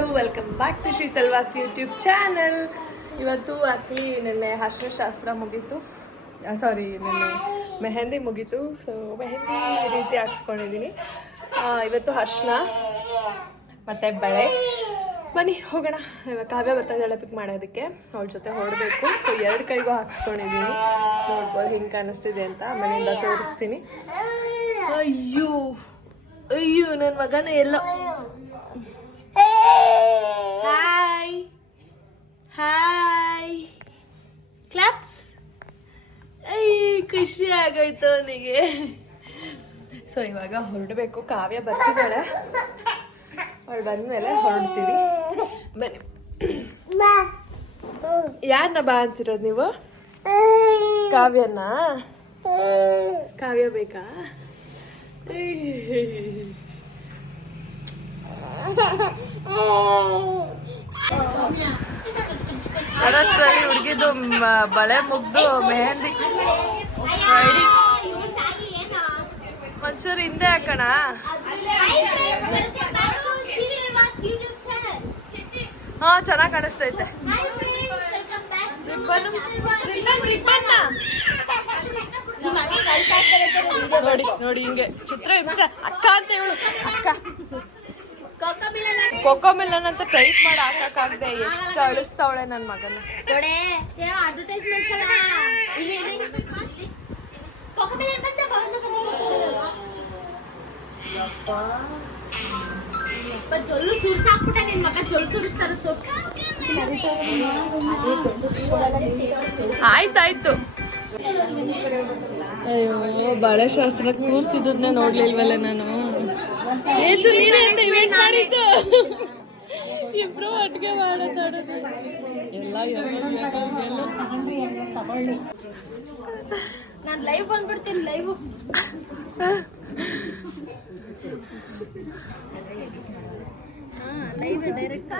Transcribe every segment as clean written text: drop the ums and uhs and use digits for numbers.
Hello welcome back to Sheetalvas YouTube channel. ಇವತ್ತು actually ನೆನ್ನೆ ಅರಿಶಿನ ಶಾಸ್ತ್ರ ಮುಗೀತು, ಸಾರಿ ನೆನ್ನೆ ಮೆಹಂದಿ ಮುಗೀತು. ಸೊ ಮೆಹಂದಿ ಈ ರೀತಿ ಹಾಕ್ಸ್ಕೊಂಡಿದ್ದೀನಿ. ಇವತ್ತು ಅರಿಶಿನ ಮತ್ತು ಬಳೆ. ಬನ್ನಿ ಹೋಗೋಣ. ಇವಾಗ ಕಾವ್ಯ ಬರ್ತಾ ಇದ್ದಾಳೆ ಪಿಕ್ ಮಾಡೋದಕ್ಕೆ, ಅವ್ಳ ಜೊತೆ ಹೊರಡಬೇಕು. ಸೊ 2 ಕೈಗೂ ಹಾಕ್ಸ್ಕೊಂಡಿದ್ದೀನಿ, ನೋಡ್ಬೋದು ಹಿಂಗೆ ಕಾಣಿಸ್ತಿದೆ ಅಂತ. ಮನೆಯಿಂದ ತೋರಿಸ್ತೀನಿ. ಅಯ್ಯೋ ಅಯ್ಯೋ ನನ್ನ ಮಗನ ಎಲ್ಲೋ. Hi hi claps. ಖುಷಿ ಆಗೋಯ್ತು ಅವನಿಗೆ. ಸೊ ಇವಾಗ ಹೊರಡಬೇಕು. ಕಾವ್ಯ ಬರ್ತಿದ್ದಾಳೆ, ಅವಳು ಬಂದಮೇಲೆ ಹೊರಡ್ತೀವಿ. ಬನ್ನಿ. ಯಾರನ್ನ ಬಾ ಅಂತಿರೋದು ನೀವು? ಕಾವ್ಯನ? ಕಾವ್ಯ ಬೇಕಾ? ಅರಸಲ್ಲಿ ಹುಡುಗಿದು ಬಳೆ ಮುಗ್ದು ಮೆಹಂದಿ ರೆಡಿ. ಒಂಚೂರು ಹಿಂದೆ ಹಾಕೋಣ. ಹಾ ಚೆನ್ನಾಗಿ ಕಾಣಿಸ್ತೈತೆ. ನೋಡಿ ನೋಡಿ ಹಿಂಗೆ ಚಿತ್ರ ಹಿಂಸೆ. ಅಕ್ಕ ಅಂತ ಹೇಳು. ಅಕ್ಕ ಕೊಕೋ ಮಿಲನ್ ಅಂತ ಟೈಪ್ ಮಾಡಿ ಹಾಕಕ್ಕಾಗದೆ ಎಷ್ಟು ಅಳಿಸ್ತಾವಳೆ ನನ್ನ ಮಗನ. ಜೊಲ್ಲು ಸುರ್ಸಾಕ್ಬಿಟ್ಟ ನಿನ್ ಮಗ. ಜೊಲ್ಲು ಸುರಿಸ್ತಾರ. ಆಯ್ತಾಯ್ತು. ಅಯ್ಯೋ ಬಾಳೆ ಶಾಸ್ತ್ರ ಕೂರ್ಸಿದ್ದನ್ನೇ ನೋಡ್ಲಿಲ್ವಲ್ಲ ನಾನು. ಏಜು ನೀವೇ ಅಂತ ಇವೆಂಟ್ ಮಾಡಿದ್ದು. ಇಬ್ರು ಒಟ್ಟಿಗೆ ಮಾಡೋದು ಎಲ್ಲ. ನಾನು ಲೈವ್ ಬಂದ್ಬಿಡ್ತೀನಿ. ಲೈವ್ ಲೈವ್ ಡೈರೆಕ್ಟ್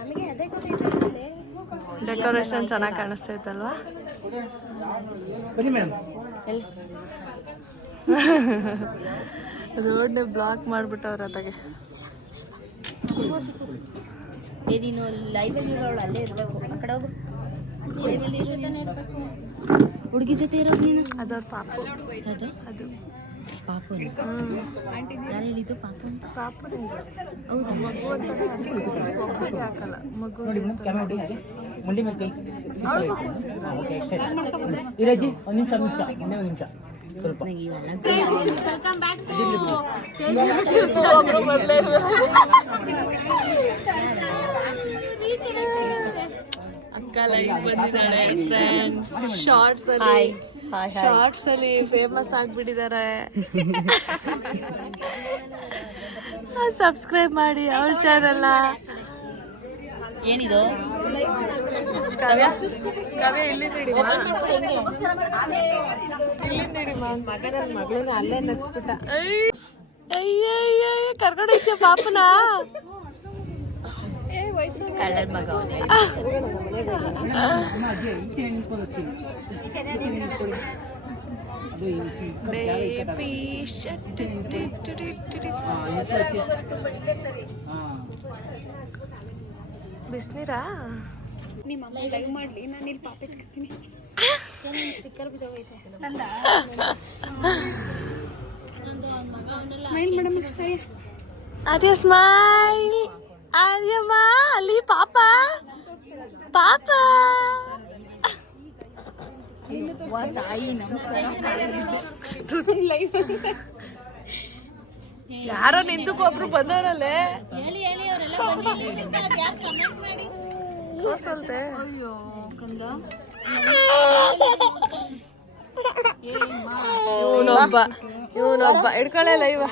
ನನಗೆ ಅದೇ ಗೊತ್ತೈತೆ. ಡೆಕೋರೇಷನ್ ಚೆನ್ನಾಗಿ ಕಾಣಿಸ್ತೈತಲ್ವಾ? ರೋಡ್ನ ಬ್ಲಾಕ್ ಮಾಡ್ಬಿಟ್ಟವ್ರ ಅದಾಗೆ. ನೀನು ಲೈವಲ್ಲಿ ಇರೋಳು ಅಲ್ಲೇ ಇರಬೇಕು. ಆ ಕಡೆ ಹೋಗು. ಲೈವಲ್ಲಿ ಜೊತೆನೇ ಇರಬೇಕು. ಹುಡುಗಿ ಜೊತೆ ಇರೋದು ನೀನು? ಅದವ್ರ ಪಾಪು. ಅದು ಪಾಪು. ಯಾರು ಹೇಳಿದ್ದು ಪಾಪು ಅಂತ? ಪಾಪು ಹೌದಾ? ಮಗು ಅಂತಾನೆ ಒಬ್ಬರಿಗೆ ಹಾಕಲ್ಲ. ಮಗು ಸ್ವಲ್ಪ ಅಕ್ಕ ಲೈವ್ ಬಂದಿದ್ದಾಳೆ ಫ್ರೆಂಡ್ಸ್. ಶಾರ್ಟ್ಸ್ ಅಲ್ಲಿ ಫೇಮಸ್ ಆಗ್ಬಿಟ್ಟಿದ್ದಾರೆ. ಸಬ್ಸ್ಕ್ರೈಬ್ ಮಾಡಿ ಅವಳ ಚಾನಲ್ನ. ಏನಿದು? ಕಾವ್ಯ ಇಲ್ಲಿಂದ ಹಿಡಿಮ. ಇಲ್ಲಿಂದ ಹಿಡಿಮ. ಮಗಳನ್ನ ಅಲ್ಲೇ ನಚ್ಬಿಟ್ಟ. ಅಯ್ಯಯ್ಯ ಕರ್ಕೊಂಡು ಹೋಗ್ತೀಯ ಪಾಪನ? ಕಳ್ಳರ್ ಮಗ. ಬಿಸ್ನೀರಾ? ನಿಮ್ಮ ಲೈವ್ ಮಾಡ್ಲಿ, ನಾನು ಇಲ್ಲಿ ಪಾಪ ಎತ್ಕೊತೀನಿ. ಸ್ಟಿಕ್ಕರ್ ಬಿದ್ದೋಗೈತೆ. Smile madam. ಆರ್ಯ ಸ್ಮೈಲ್. ಆರ್ಯಮ್ಮ ಅಲ್ಲಿ ಪಾಪ ಪಾಪ. ಯಾರೋ ನಿಂತಕ್ಕೆ ಒಬ್ರು ಬಂದವರಲ್ಲೇ. ಹೇಳಿ ಹೇಳಿ ಅವರೆಲ್ಲ ಬಂದು ಯಾರು ಕಮೆಂಟ್ ಮಾಡಿ ತೋರ್ಸಲ್ತೆ. ಇವನೊಬ್ಬ ಹಿಡ್ಕೊಳ್ಳಲ್ಲ. ಇವ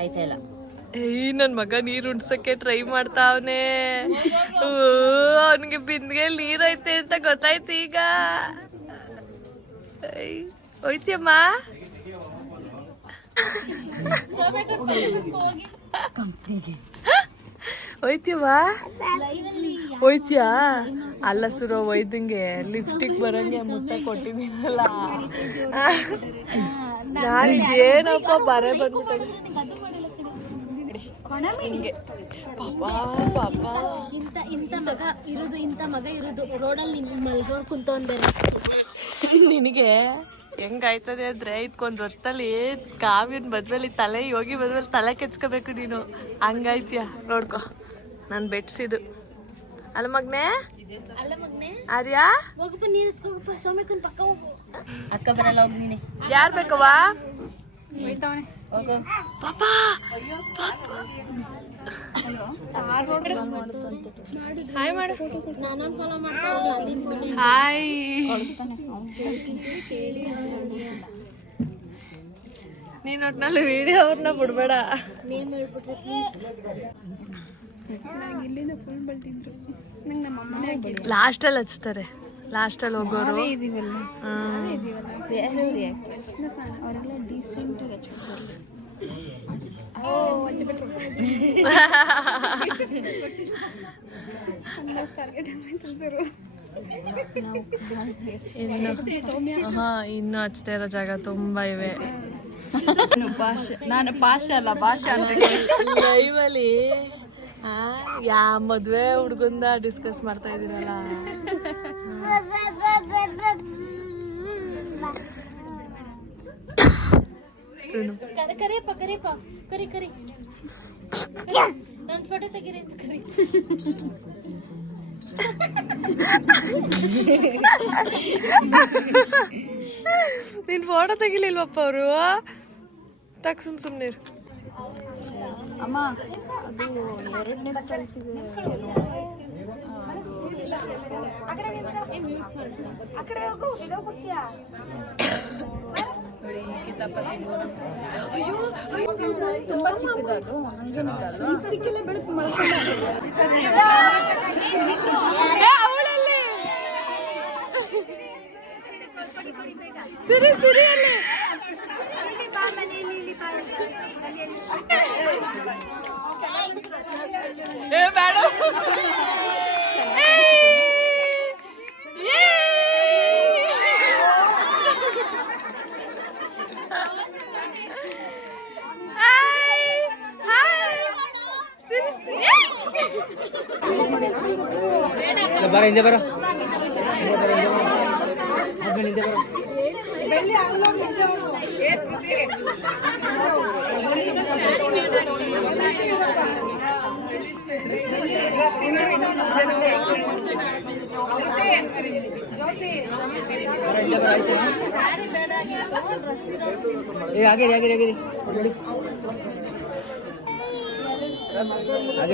ಆಯ್ತಾ ಇಲ್ಲ. ನನ್ ಮಗ ನೀರ್ ಉಣ್ಸಕ್ಕೆ ಟ್ರೈ ಮಾಡ್ತಾವನೆ. ಅವನಿಗೆ ಬಿಂದಿಗೆ ನೀರೈತೆ ಅಂತ ಗೊತ್ತಾಯ್ತು ಈಗ. ಹೋಯ್ತಿಯಮ್ಮ? ಹೋಯ್ತೀವಾ ಹೋಯ್ತಿಯಾ ಅಲ್ಲ ಸುರೋ ಒಯ್ದಂಗೆ ಲಿಪ್ಸ್ಟಿಕ್ ಬರಂಗೆ ಮುತ್ತ ಕೊಟ್ಟಿದ್ದೀನಲ್ಲ ನಾನು ಏನಪ್ಪ ಬರೇ ಬಂದ್ಬಿಟ್ಟೆ ಹಿಂಗೆ ಪಾಪ ಇಂಥ ಮಗ ಇರೋದು ರೋಡಲ್ಲಿ ಮಲ್ಗೋರ್ ಕುಂತವನ್ ಬೇರೆ ನಿನಗೆ ಹೆಂಗಾಯ್ತದೆ ಅಂದ್ರೆ ಇದಕ್ಕೊಂದು ವರ್ಷದಲ್ಲಿ ಕಾವ್ಯನ ಮದ್ವೆಲಿ ಯೋಗಿ ಮದ್ವೆಲಿ ತಲೆ ಕೆಚ್ಕೋಬೇಕು ನೀನು ಹಂಗಾಯ್ತಿಯಾ ನೋಡ್ಕೊ ನಾನು ಬೆಟ್ಸಿದು ಅಲ್ಲ ಮಗ್ನೆ ಆರ್ಯ ಹೋಗಪ್ಪ ನೀನು ಸೌಮ್ಯಕ್ಕನ್ ಪಕ್ಕ ಹೋಗು ಅಕ್ಕ ಬರಲ್ಲ ಹೋಗಿ ನೀನೆ ಯಾರು ಬೇಕವ್ವ ಹೋಗು ಪಾಪ ಹಾಯ್ ಮಾಡು ನಾನೊಂದು ಫಾಲೋ ಮಾಡ್ತಾ ಹಾಯ್ ನೀನು ಒಟ್ಟಿನಲ್ಲಿ ವಿಡಿಯೋ ಅವ್ರನ್ನ ಬಿಡ್ಬೇಡ ನೇಮ್ ಹೇಳ್ಬಿಟ್ರೆ ಇಲ್ಲಿಂದ ಫುಲ್ ಬಲ್ತಿದ್ರು ನಂಗೆ ನಮ್ಮ ಅಮ್ಮನೇ ಹಾಕಿದ್ರು ಲಾಸ್ಟಲ್ಲಿ ಹಚ್ತಾರೆ ಲಾಸ್ಟಲ್ಲಿ ಹೋಗೋರು ಇದೀವಲ್ಲ ಬೇರೆಯವ್ರು ಅವರೆಲ್ಲ ಡೀಸೆಂಟಾಗಿ ಹಚ್ಬಿಡ್ತಾರೆ ಇನ್ನು ಹಚ್ತಾ ಇರೋ ಜಾಗ ತುಂಬಾ ಇವೆ ನಾನು ಭಾಷೆ ಅಲ್ಲ ಭಾಷೆ ಲೈವಲ್ಲಿ ಯಾ ಮದ್ವೆ ಹುಡ್ಗಂದ ಡಿಸ್ಕಸ್ ಮಾಡ್ತಾ ಇದೀರಲ್ಲ ಕರಿ ನನ್ನ ಫೋಟೋ ತೆಗೀರಿ ಅಂತ ಕರಿ ನೀನ್ ಫೋಟೋ ತೆಗಿಲಿಲ್ವಪ್ಪ ಅವರು ಸುಮ್ನೆ ಅಮ್ಮ ಅದು ಎರಡನೇ ಕಳಿಸಿದೆ ತುಂಬಾ ಚಿಕ್ಕದ ಅದು ಸಿರಿ ಸಿರಿ ಅಲ್ಲಿ ಬೇಡ ಬರ ಹಿಂದೆ ಬರ आगे रे आगे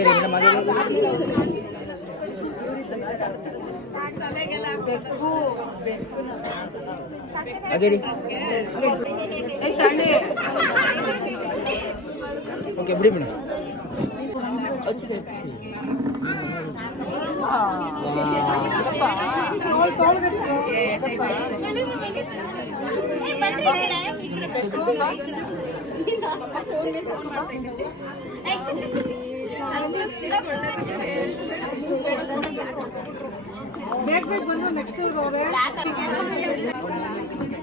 रे मैडम आगे रे ओके बिड़ी बिड़ी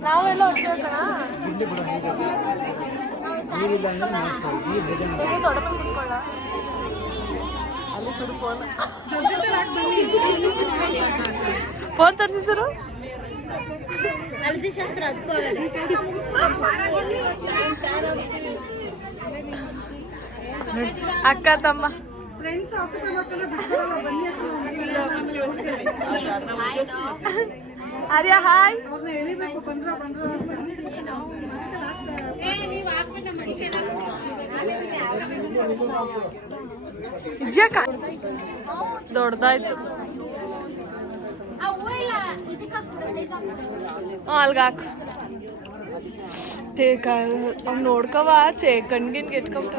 ನಾವೆಲ್ಲ ಹೋಗ್ತೀವಣ್ಣ ಅಲ್ಲಿ ಸುರು ಫೋನ್ ತರಿಸಿ ಸರು ಹಳದಿ ಶಾಸ್ತ್ರ ಅದಕ್ಕೂ ಅಕ್ಕ ತಮ್ಮ ಆರ್ಯ ಹಾಯ್ ಇದ್ಯಾಕ ದೊಡ್ಡದಾಯ್ತು ಅಲ್ಗ ಹಾಕು ನೋಡ್ಕವ ಕಣ್ಗಿನ್ ಗೆಟ್ಕೊಂಬಿಟ್ಟ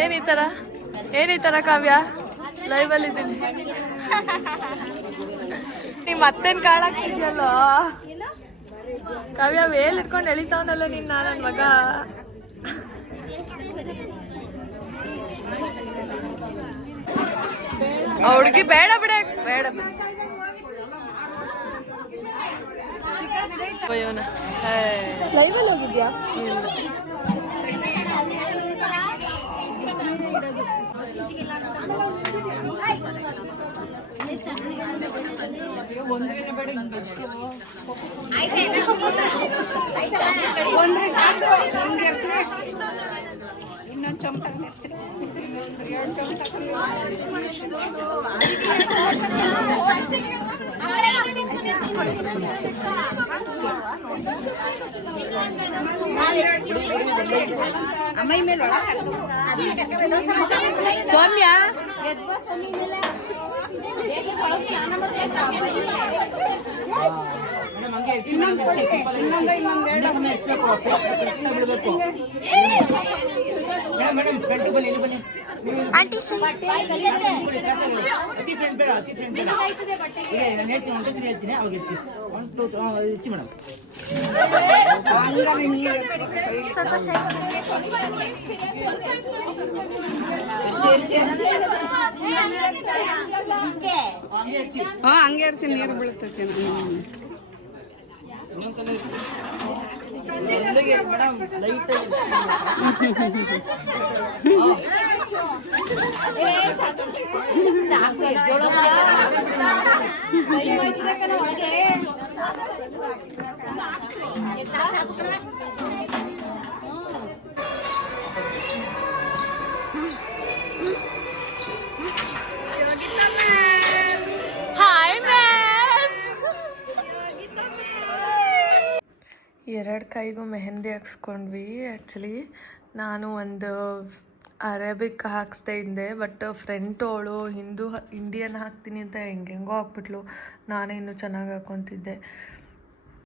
ಏನ್ ಈ ತರ ಕಾವ್ಯ ಲೈವಲ್ಲಿ ಇದ್ದೀನಿ ನೀ ಮತ್ತೇನ್ ಕಾಳಾಗ್ತಿದ್ಯಲ್ಲ ಕಾವ್ಯ ವೇಲ್ ಇಟ್ಕೊಂಡು ಎಳಿತಾವನಲ್ಲ ನಿನ್ನ ನನ್ನ ಮಗ ಹುಡುಗಿ ಬೇಡ ಬಿಡ ಬೇಡ ಲೈವಲ್ಲಿ ಹೋಗಿದ್ಯಾ? ಇನ್ನೊಂದು ಚಮಚ ಅಮ್ಮ ಮೇಲೆ ಸೌಮ್ಯ ಮೇಡಮ್ ಫ್ರಂಟ್ ಬನ್ನಿ ಇಲ್ಲಿ ಬನ್ನಿ ಆಂಟಿ ಅತಿ ಫ್ರೆಂಡ್ ಬೇಡ ಅತಿ ಫ್ರೆಂಡ್ ಬೇಡ ಇದೆ ನಾನು ಹೇಳ್ತೀನಿ 1 2 3 ಹೇಳ್ತೀನಿ ಅವಾಗ ಹೆಚ್ಚಿ 1 2 ಹೆಚ್ಚಿ ಮೇಡಮ್ ಹಂಗೆ ಇರ್ತೀನಿ ನೀರು ಬೀಳ್ತೈತೆ ಇನ್ನೊಂದ್ಸಲ ಮೇಡಮ್ ಲೈಟ್ ಹಾಯ್ ಮ್ಯಾಮ್. 2 ಕೈಗೂ ಮೆಹಂದಿ ಹಾಕ್ಸ್ಕೊಂಡ್ವಿ. ಆ್ಯಕ್ಚುಲಿ ನಾನು ಒಂದು ಅರೇಬಿಕ್ ಹಾಕ್ಸ್ತಾ ಇದ್ದೆ, ಬಟ್ ಫ್ರೆಂಟು ಅವಳು ಇಂಡಿಯನ್ ಹಾಕ್ತೀನಿ ಅಂತ ಹೆಂಗೆಂಗೋ ಹಾಕ್ಬಿಟ್ಲು. ನಾನೇ ಇನ್ನೂ ಚೆನ್ನಾಗಿ ಹಾಕ್ಕೊತಿದ್ದೆ.